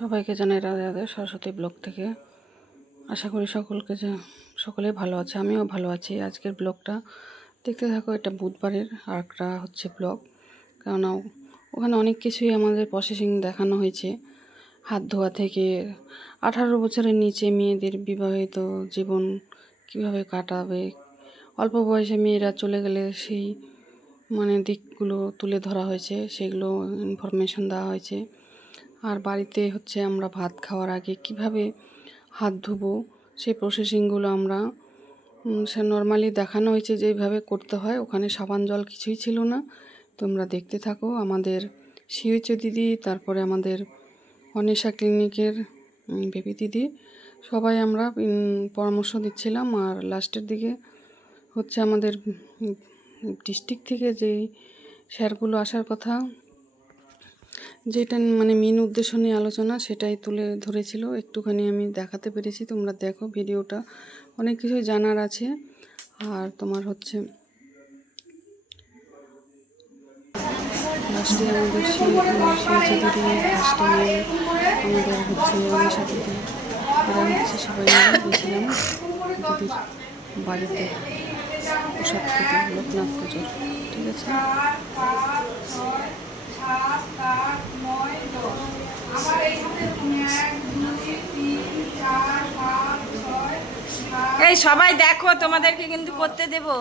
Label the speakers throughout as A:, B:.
A: সবাইকে জানাই রাজা দাদা সরস্বতী ব্লগ থেকে আশা করি সকলকে যে সকলেই ভালো আছে আমিও ভালো আছি আজকের ব্লগটা দেখতে থাকো এটা বুধবারের আর একটা হচ্ছে ব্লগ কেননা ওখানে অনেক কিছুই আমাদের প্রসেসিং দেখানো হয়েছে হাত ধোয়া থেকে আঠারো বছরের নিচে মেয়েদের বিবাহিত জীবন কিভাবে কাটাবে অল্প বয়সে মেয়েরা চলে গেলে সেই মানে দিকগুলো তুলে ধরা হয়েছে সেগুলো ইনফরমেশন দেওয়া হয়েছে আর বাড়িতে হচ্ছে আমরা ভাত খাওয়ার আগে কিভাবে হাত ধুব সেই প্রসেসিংগুলো আমরা সে নর্মালি দেখানো হয়েছে যেইভাবে করতে হয় ওখানে সাবান জল কিছুই ছিল না তোমরা দেখতে থাকো আমাদের সিউচ দিদি তারপরে আমাদের অনেশা ক্লিনিকের বেবি দিদি সবাই আমরা পরামর্শ দিচ্ছিলাম আর লাস্টের দিকে হচ্ছে আমাদের ডিস্ট্রিক্ট থেকে যেই স্যারগুলো আসার কথা যেটা মানে মেন উদ্দেশ্য নিয়ে আলোচনা সেটাই তুলে ধরেছিল একটুখানি আমি দেখাতে পেরেছি তোমরা দেখো ভিডিওটা অনেক কিছুই জানার আছে আর তোমার হচ্ছে হচ্ছে সবাই মিলে গেছিলাম বাড়িতে লোকনাথ পুজোর ঠিক আছে
B: এই সবাই দেখো তোমাদেরকে কিন্তু করতে দেবো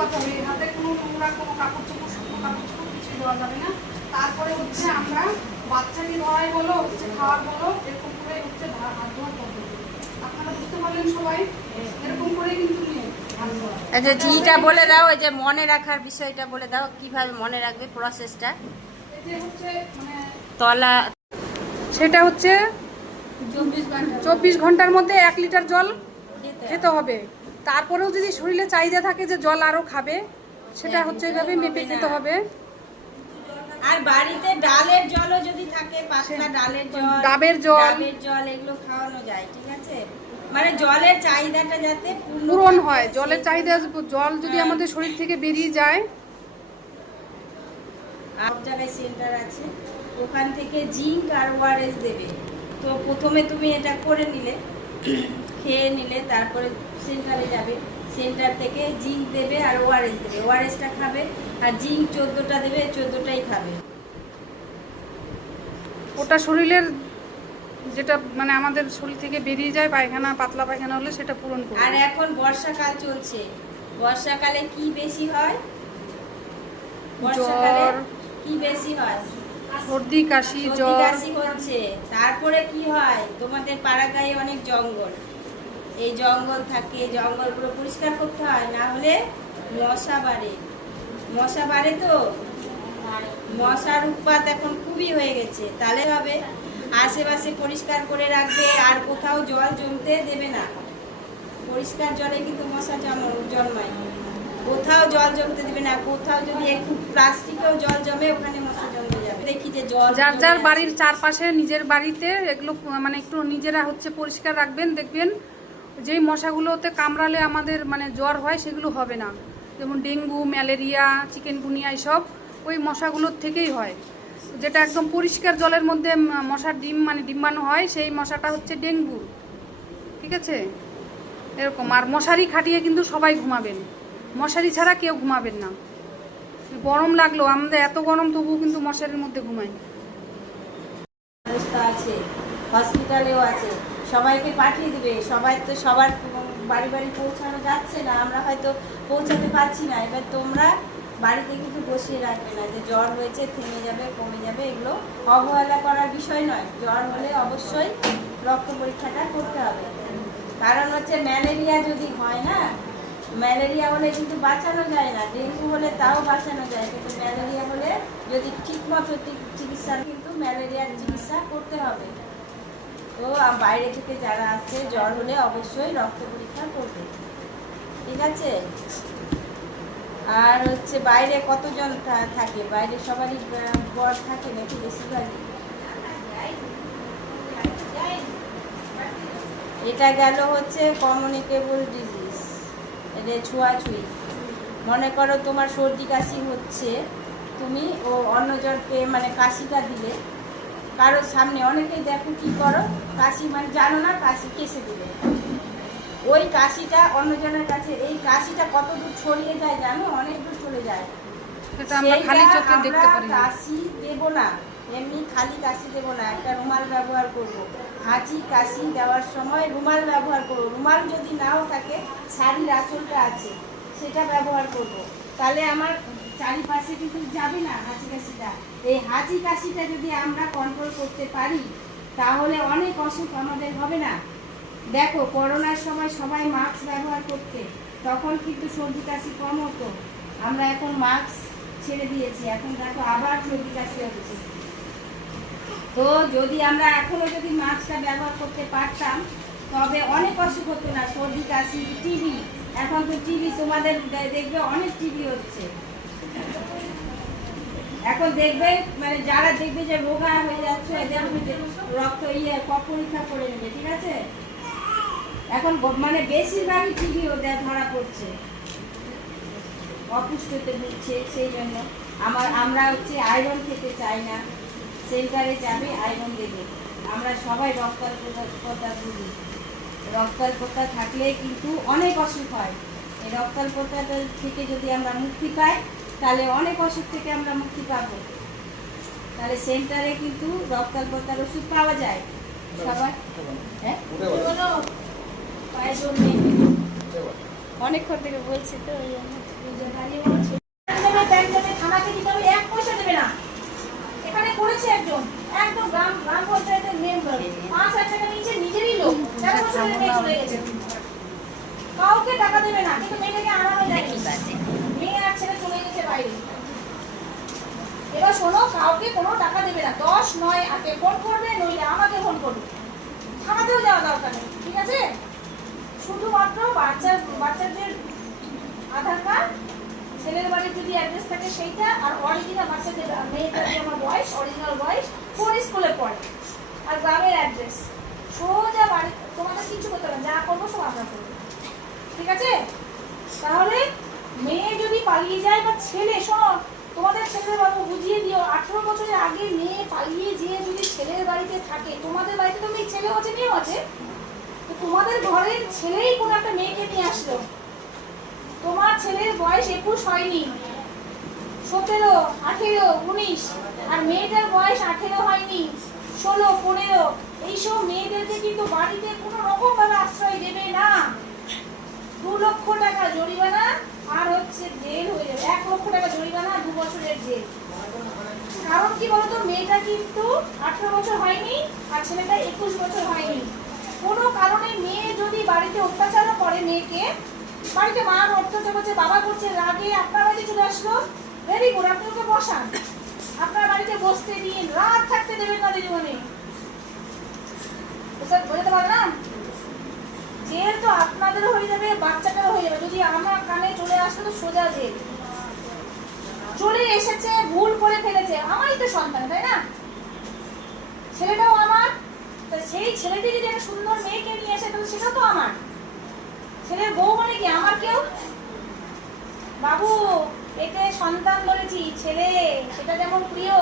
B: তারপরে হচ্ছে আমরা বাচ্চাকে ধরাই বলো হচ্ছে খাওয়ার বলো এরকম করে হচ্ছে হাত ধোয়ার পদ্ধতি আপনারা বুঝতে পারলেন সবাই এরকম করে কিন্তু আচ্ছা বলে দাও এই যে মনে রাখার বিষয়টা বলে দাও কিভাবে মনে রাখবে প্রসেসটা মানে
C: তলা সেটা হচ্ছে চব্বিশ ঘন্টার মধ্যে এক লিটার জল খেতে হবে তারপরেও যদি শরীরে চাহিদা থাকে যে জল আরও খাবে সেটা হ্যাঁ, হচ্ছে এভাবে মেপে খেতে হবে
D: আর বাড়িতে ডালের জলও যদি থাকে পাতলা ডালের জল
C: ডাবের জল ডাবের জল এগুলো খাওয়ানো
D: যায় ঠিক আছে মানে জলের চাহিদাটা যাতে পূরণ হয়
C: জলের চাহিদা জল যদি হ্যাঁ। আমাদের শরীর থেকে বেরিয়ে যায়
D: সব জায়গায় সেন্টার আছে ওখান থেকে জিঙ্ক আর ওআরএস দেবে তো প্রথমে তুমি এটা করে নিলে খেয়ে নিলে তারপরে সেন্টারে যাবে সেন্টার থেকে জিঙ্ক দেবে আর ওআরএস দেবে ওআরএসটা খাবে আর জিঙ্ক চোদ্দোটা দেবে চোদ্দোটাই খাবে
C: ওটা শরীরের যেটা মানে আমাদের শরীর থেকে বেরিয়ে যায় পায়খানা পাতলা পায়খানা হলে সেটা পূরণ করে
D: আর এখন বর্ষাকাল চলছে বর্ষাকালে কি বেশি হয় কি বেশি হয়
C: সর্দি কাশি জ্বর কাশি
D: হচ্ছে তারপরে কি হয় তোমাদের পাড়া গায়ে অনেক জঙ্গল এই জঙ্গল থাকে জঙ্গল পুরো পরিষ্কার করতে হয় না হলে মশা বাড়ে মশা বাড়ে তো মশার উৎপাত এখন খুবই হয়ে গেছে তাহলে হবে আশেপাশে পরিষ্কার করে রাখবে আর কোথাও জল জমতে দেবে না পরিষ্কার জলে কিন্তু মশা জন্ম জন্মায় কোথাও জল জমতে দেবে না কোথাও যদি একটু প্লাস্টিকেও জল জমে ওখানে মশা জমে যাবে
C: দেখি যে জল যার যার বাড়ির চারপাশে নিজের বাড়িতে এগুলো মানে একটু নিজেরা হচ্ছে পরিষ্কার রাখবেন দেখবেন যেই মশাগুলোতে কামড়ালে আমাদের মানে জ্বর হয় সেগুলো হবে না যেমন ডেঙ্গু ম্যালেরিয়া চিকেনগুনিয়া এসব ওই মশাগুলোর থেকেই হয় যেটা একদম পরিষ্কার জলের মধ্যে মশার ডিম মানে ডিম্বানো হয় সেই মশাটা হচ্ছে ডেঙ্গু ঠিক আছে এরকম আর মশারি খাটিয়ে কিন্তু সবাই ঘুমাবেন মশারি ছাড়া কেউ ঘুমাবেন না গরম লাগলো আমাদের এত গরম তবুও কিন্তু মশারির মধ্যে ঘুমাই
D: আছে হসপিটালেও আছে সবাইকে পাঠিয়ে দিবে সবাই তো সবার বাড়ি বাড়ি পৌঁছানো যাচ্ছে না আমরা হয়তো পৌঁছাতে পারছি না এবার তোমরা বাড়িতে কিন্তু বসিয়ে রাখবে না যে জ্বর হয়েছে থেমে যাবে কমে যাবে এগুলো অবহেলা করার বিষয় নয় জ্বর হলে অবশ্যই রক্ত পরীক্ষাটা করতে হবে কারণ হচ্ছে ম্যালেরিয়া যদি হয় না ম্যালেরিয়া হলে কিন্তু বাঁচানো যায় না ডেঙ্গু হলে তাও বাঁচানো যায় কিন্তু ম্যালেরিয়া হলে যদি ঠিকমতো চিকিৎসা কিন্তু ম্যালেরিয়ার চিকিৎসা করতে হবে তো বাইরে থেকে যারা আছে জ্বর হলে অবশ্যই রক্ত পরীক্ষা করবে ঠিক আছে আর হচ্ছে বাইরে কতজন থাকে বাইরে সবারই বর থাকে নাকি বেশিরভাগই এটা গেল হচ্ছে কমিউনিকেবল ডিজিজ এটা ছুঁয়াছুঁই মনে করো তোমার সর্দি কাশি হচ্ছে তুমি ও অন্যজনকে মানে কাশিটা দিলে কারোর সামনে অনেকে দেখো কি করো কাশি মানে জানো না কাশি কেসে দিলে ওই কাশিটা অন্যজনের কাছে এই কাশিটা কত দূর ছড়িয়ে যায় জানো অনেক দূর চলে যায় কাশি দেব না এমনি খালি কাশি দেব না একটা রুমাল ব্যবহার করব। হাঁচি কাশি দেওয়ার সময় রুমাল ব্যবহার করব রুমাল যদি নাও থাকে শাড়ির আঁচলটা আছে সেটা ব্যবহার করব। তাহলে আমার চারিপাশে কিন্তু যাবে না হাঁচি কাশিটা এই হাঁচি কাশিটা যদি আমরা কন্ট্রোল করতে পারি তাহলে অনেক অসুখ আমাদের হবে না দেখো করোনার সময় সবাই মাস্ক ব্যবহার করতে তখন কিন্তু সর্দি কাশি কম হতো আমরা এখন মাস্ক ছেড়ে দিয়েছি এখন দেখো আবার সর্দি কাশি হচ্ছে তো যদি আমরা এখনও যদি মাস্কটা ব্যবহার করতে পারতাম তবে অনেক অসুখ হতো না সর্দি কাশি টিভি এখন তো টিভি তোমাদের দেখবে অনেক টিভি হচ্ছে এখন দেখবে মানে যারা দেখবে যে রোগা হয়ে যাচ্ছে এদের রক্ত ইয়ে কপ পরীক্ষা করে নেবে ঠিক আছে এখন মানে বেশিরভাগই ঠিকই ওদের ধরা পড়ছে অপুষ্টতে ভুগছে সেই জন্য আমার আমরা হচ্ছে আয়রন খেতে চাই না সেন্টারে যাবে আয়রন দেবে আমরা সবাই রক্তাল্পতা ভুগি রক্তাল্পতা থাকলে কিন্তু অনেক অসুখ হয় এই রক্তাল্পতাটা থেকে যদি আমরা মুক্তি পাই তাহলে অনেক অসুখ থেকে আমরা মুক্তি পাবো তাহলে সেন্টারে কিন্তু রক্তাল পত্তার ওষুধ পাওয়া যায় হ্যাঁ? অনেকক্ষণ থেকে তো এক পয়সা দেবে না এখানে একদম গ্রাম পঞ্চায়েতের পাঁচ হাজার টাকা নিচে কাউকে টাকা দেবে না কিন্তু মেয়েটাকে আনা হয়ে যায় টাকা ছেড়ে চলে গেছে বাইরে এবার শোনো কাউকে কোনো টাকা দেবে না দশ নয় আগে ফোন করবে নইলে আমাকে ফোন করবে থানাতেও যাওয়া দরকার নেই ঠিক আছে শুধুমাত্র বাচ্চার বাচ্চাদের আধার কার্ড ছেলের বাড়ির যদি অ্যাড্রেস থাকে সেইটা আর অরিজিনাল বাচ্চাদের মেয়েটার যে আমার বয়স অরিজিনাল বয়স কোন স্কুলে পড়ে আর গ্রামের অ্যাড্রেস সোজা বাড়ি তোমাদের কিছু করতে হবে যা করবো সব আমরা করবো ঠিক আছে তাহলে মেয়ে যদি পালিয়ে যায় বা ছেলে শোন তোমাদের ছেলের বাবা বুঝিয়ে দিও আঠেরো বছরের আগে মেয়ে পালিয়ে যেয়ে যদি ছেলের বাড়িতে থাকে তোমাদের বাড়িতে তো মেয়ে ছেলেও আছে মেয়েও আছে তোমাদের ঘরের ছেলেই কোনো একটা মেয়েকে নিয়ে আসলো তোমার ছেলের বয়স একুশ হয়নি সতেরো আঠেরো উনিশ আর মেয়েটার বয়স আঠেরো হয়নি ষোলো পনেরো এইসব মেয়েদেরকে কিন্তু বাড়িতে কোনো রকম ভাবে আশ্রয় দেবে না দু লক্ষ টাকা জরিমানা কারণ কি বলতো মেয়েটা কিন্তু আঠারো বছর হয়নি আর ছেলেটা একুশ বছর হয়নি কোনো কারণে মেয়ে যদি বাড়িতে অত্যাচারও করে মেয়েকে বাড়িতে মা বাবা করছে রাগে আপনার বাড়িতে চলে আসলো ভেরি গুড আপনি ওকে বসান আপনার বাড়িতে বসতে দিন রাত থাকতে দেবেন না জীবনে বোঝাতে পারলাম আপনাদেরও হয়ে যাবে বাচ্চাটারও হয়ে যাবে যদি আমার কানে চলে আসলে তো সোজা যে চলে এসেছে ভুল করে ফেলেছে আমারই তো সন্তান তাই না ছেলেটাও আমার তা সেই ছেলেটি যদি একটা সুন্দর মেয়েকে নিয়ে এসে তাহলে সেটাও তো আমার ছেলের বউ মানে কি আমার কেউ বাবু এতে সন্তান বলেছি ছেলে সেটা যেমন প্রিয়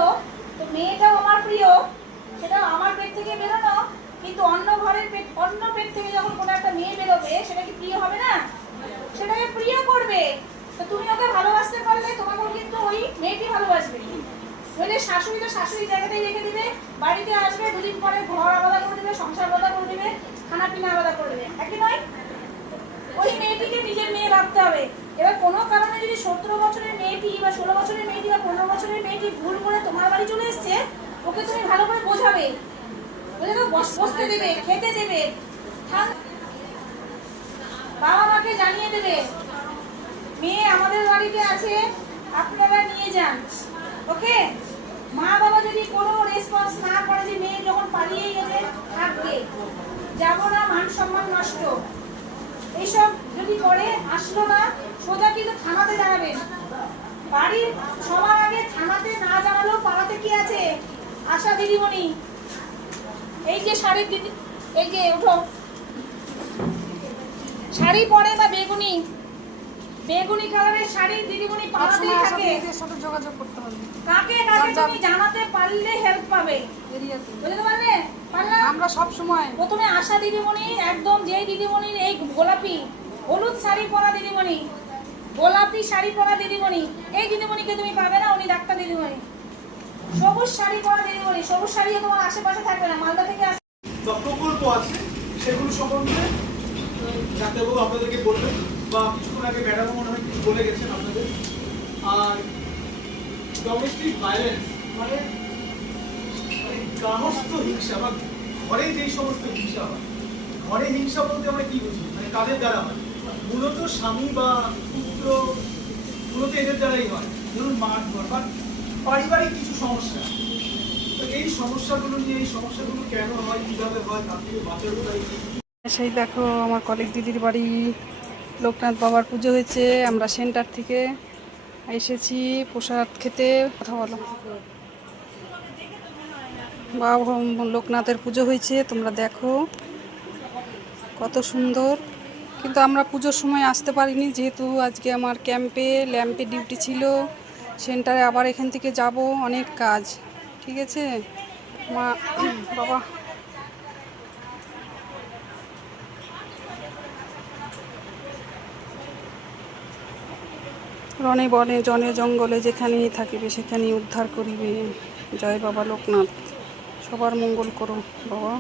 D: তো মেয়েটাও আমার প্রিয় সেটা আমার পেট থেকে বেরোনো কিন্তু অন্য ঘরের পেট অন্য পেট থেকে যখন কোনো একটা মেয়ে বেরোবে সেটা কি প্রিয় হবে না সেটাকে প্রিয় করবে তো তুমি ওকে ভালোবাসতে পারলে তোমাকে কিন্তু ওই মেয়েটি ভালোবাসবে নইলে শাশুড়ি তো শাশুড়ি জায়গাতেই রেখে দিবে বাড়িতে আসবে দুদিন পরে ঘর আলাদা করে দিবে সংসার আলাদা করে দিবে খানা পিনা আলাদা করে দেবে একই নয় ওই মেয়েটিকে নিজের মেয়ে রাখতে হবে এবার কোনো কারণে যদি সতেরো বছরের মেয়েটি বা ষোলো বছরের মেয়েটি বা পনেরো বছরের মেয়েটি ভুল করে তোমার বাড়ি চলে এসছে ওকে তুমি ভালো করে বোঝাবে ওদের বসতে দেবে খেতে দেবে বাবা মাকে জানিয়ে দেবে মেয়ে আমাদের বাড়িতে আছে আপনারা নিয়ে যান ওকে মা বাবা যদি কোনো রেসপন্স না করে যে মেয়ে যখন পালিয়ে গেলে থাকবে যাবো না মান সম্মান নষ্ট এইসব যদি করে আসলো না সোজা কিন্তু থানাতে জানাবেন বাড়ির সবার আগে থানাতে না জানালেও পাড়াতে কি আছে আশা দিদিমণি এই যে শাড়ির দিদি এই যে উঠো শাড়ি পরে না বেগুনি বেগুনি কালারের শাড়ি দিদিমণি পাড়াতেই থাকে এদের সাথে যোগাযোগ করতে হবে কাকে কাকে তুমি জানাতে পারলে হেল্প পাবে বুঝতে পারলে পারলাম
C: আমরা সব সময়
D: প্রথমে আশা দিদিমণি একদম যেই দিদিমণির এই গোলাপি হলুদ শাড়ি পরা দিদিমণি গোলাপি শাড়ি পরা দিদিমণি এই দিদিমণিকে তুমি পাবে না উনি ডাক্তার দিদিমণি সবুজ শাড়ি পরা দিদিমণি সবুজ শাড়ি তোমার আশেপাশে থাকবে না মালদা থেকে আসে
E: প্রকল্প আছে সেগুলো সম্বন্ধে যাতে আপনাদেরকে বলবেন বা কিছুক্ষণ আগে ম্যাডামও মনে হয় কিছু বলে গেছেন আপনাদের আর ডোমেস্টিক ভায়োলেন্স মানে, মানে গ্রামস্থ হিংসা বা ঘরে যেই সমস্ত হিংসা হয় ঘরে হিংসা বলতে আমরা কি বুঝি মানে কাদের দ্বারা হয় মূলত স্বামী বা পুত্র মূলত এদের দ্বারাই হয় ধরুন মাঠ ঘর বা পারিবারিক কিছু সমস্যা তো এই সমস্যাগুলো নিয়ে এই সমস্যাগুলো কেন হয় কীভাবে হয় তার থেকে বাঁচার
A: সেই দেখো আমার কলেজ দিদির বাড়ি লোকনাথ বাবার পুজো হয়েছে আমরা সেন্টার থেকে এসেছি প্রসাদ খেতে কথা বলো বাবা লোকনাথের পুজো হয়েছে তোমরা দেখো কত সুন্দর কিন্তু আমরা পুজোর সময় আসতে পারিনি যেহেতু আজকে আমার ক্যাম্পে ল্যাম্পে ডিউটি ছিল সেন্টারে আবার এখান থেকে যাব অনেক কাজ ঠিক আছে মা বাবা রনে বনে জনে জঙ্গলে যেখানেই থাকিবে সেখানেই উদ্ধার করিবে জয় বাবা লোকনাথ সবার মঙ্গল করো বাবা